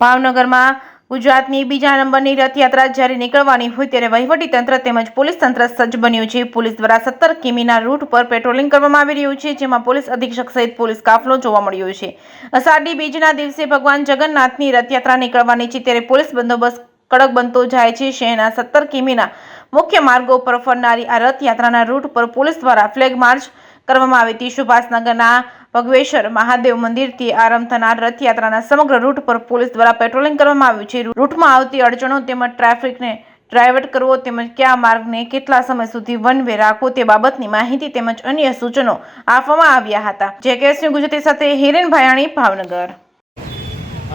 ભાવનગરમાં ગુજરાતની બીજા નંબરની રથયાત્રા જ્યારે નીકળવાની હોય ત્યારે વહીવટીતંત્ર તેમજ પોલીસ તંત્ર સજ્જ બન્યું છે। પોલીસ દ્વારા 17 કિમીના રૂટ પર પેટ્રોલિંગ કરવામાં આવી રહ્યું છે, જેમાં પોલીસ અધિક્ષક સહિત પોલીસ કાફલો જોવા મળ્યો છે। અષાઢી બીજના દિવસે ભગવાન જગન્નાથની રથયાત્રા નીકળવાની છે, ત્યારે પોલીસ બંદોબસ્ત કડક બનતો જાય છે। શહેરના 17 કિમીના મુખ્ય માર્ગો પર ફરનારી આ રથયાત્રાના રૂટ પર પોલીસ દ્વારા ફ્લેગ માર્ચ કરવામાં આવી હતી। સુભાષનગરના ભગવેશ્વર મહાદેવ મંદિરથી આરંભ થનાર રથયાત્રાના સમગ્ર રૂટ પર પોલીસ દ્વારા પેટ્રોલિંગ કરવામાં આવ્યું છે। રૂટમાં આવતી અડચણો તેમજ ટ્રાફિકને ડાયવર્ટ કરવો તેમજ કયા માર્ગને કેટલા સમય સુધી વન વે રાખવો તે બાબતની માહિતી તેમજ અન્ય સૂચનો આપવામાં આવ્યા હતા। જેકેએસની ગુજરાતી સાથે હિરેન ભાયાણી, ભાવનગર।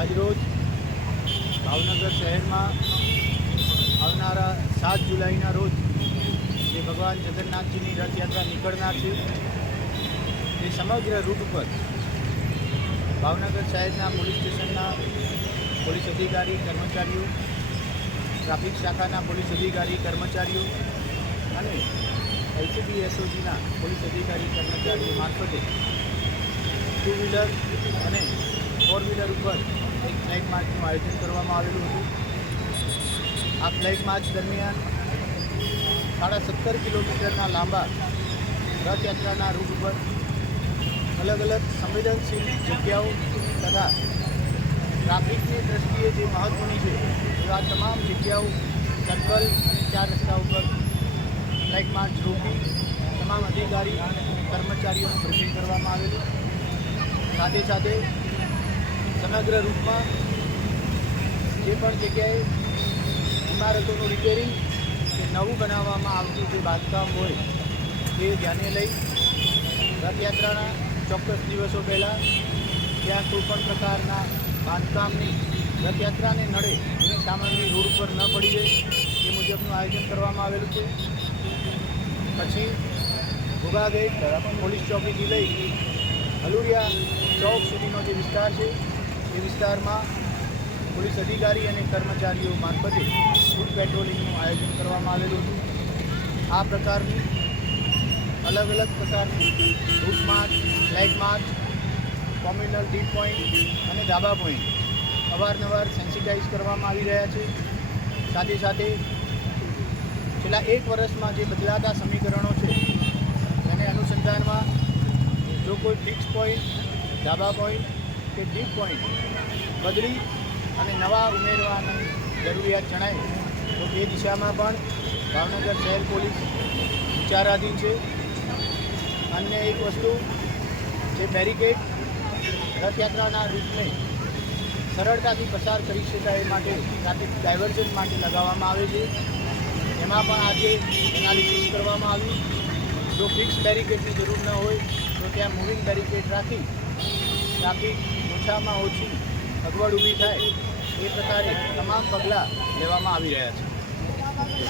આજરોજ ભાવનગર શહેરમાં આવનારા 7 જુલાઈના રોજ જે ભગવાન જગન્નાથજીની રથયાત્રા નીકળનાર છે તે સમગ્ર રૂટ ઉપર ભાવનગર શહેરના પોલીસ સ્ટેશનના પોલીસ અધિકારી કર્મચારીઓ, ટ્રાફિક શાખાના પોલીસ અધિકારી કર્મચારીઓ અને એલસીબી એસઓજીના પોલીસ અધિકારી કર્મચારીઓ મારફતે 2 વ્હીલર અને 4 વ્હીલર ઉપર એક ફ્લેગ માર્ચનું આયોજન કરવામાં આવેલું હતું। આ ફ્લેગ માર્ચ દરમિયાન 17.5 કિલોમીટરના લાંબા રથયાત્રાના રૂટ ઉપર અલગ અલગ સંવેદનશીલ જગ્યાઓ તથા ટ્રાફિકની દ્રષ્ટિએ જે મહત્ત્વની છે એવા તમામ જગ્યાઓ, સર્કલ અને 4 રસ્તા ઉપર ફ્લેગ માર્ચ રોકી તમામ અધિકારી અને કર્મચારીઓનું બ્રીફિંગ કરવામાં આવેલું। સાથે સાથે સમગ્ર રૂટમાં જે પણ જગ્યાએ ઇમારતોનું રિપેરિંગ કે નવું બનાવવામાં આવતું જે બાંધકામ હોય તે ધ્યાને લઈ રથયાત્રાના ચોક્કસ દિવસો પહેલાં ત્યાં કોઈપણ પ્રકારના બાંધકામની રથયાત્રાને નડે એની સામગ્રી રોડ ઉપર ન પડી જાય એ મુજબનું આયોજન કરવામાં આવેલું છે। પછી ઘોઘા ગેટ પોલીસ ચોકીથી લઈ હલુરિયા ચોક સુધીનો જે વિસ્તાર છે એ વિસ્તારમાં પોલીસ અધિકારી અને કર્મચારીઓ મારફતે ફૂટ પેટ્રોલિંગનું આયોજન કરવામાં આવેલું હતું। આ પ્રકારની અલગ અલગ પ્રકારની route march, flag march, communal D point અને ધાબા પોઈન્ટ અવારનવાર સેન્સિટાઇઝ કરવામાં આવી રહ્યા છે। સાથે સાથે છેલ્લા 1 વર્ષમાં જે બદલાતા સમીકરણો છે એને અનુસંધાનમાં જો કોઈ ફિક્સ પોઈન્ટ, ધાબા પોઈન્ટ કે ડીપ પોઈન્ટ બદલી અને નવા ઉમેરવાની જરૂરિયાત જણાય તો એ દિશામાં પણ ભાવનગર શહેર પોલીસ વિચારાધીન છે। અન્ય એક વસ્તુ જે બેરિકેડ રથયાત્રાના રૂટને સરળતાથી પસાર કરી શકાય એ માટે ટ્રાફિક ડાયવર્ઝન માટે લગાવવામાં આવે છે, એમાં પણ આજે એનાલિસિસ કરવામાં આવ્યું। જો ફિક્સ બેરિકેડની જરૂર ન હોય તો ત્યાં મૂવિંગ બેરિકેડ રાખી ટ્રાફિક ઓછામાં ઓછી અગવડ ઊભી થાય એ પ્રકારે તમામ પગલાં લેવામાં આવી રહ્યા છે।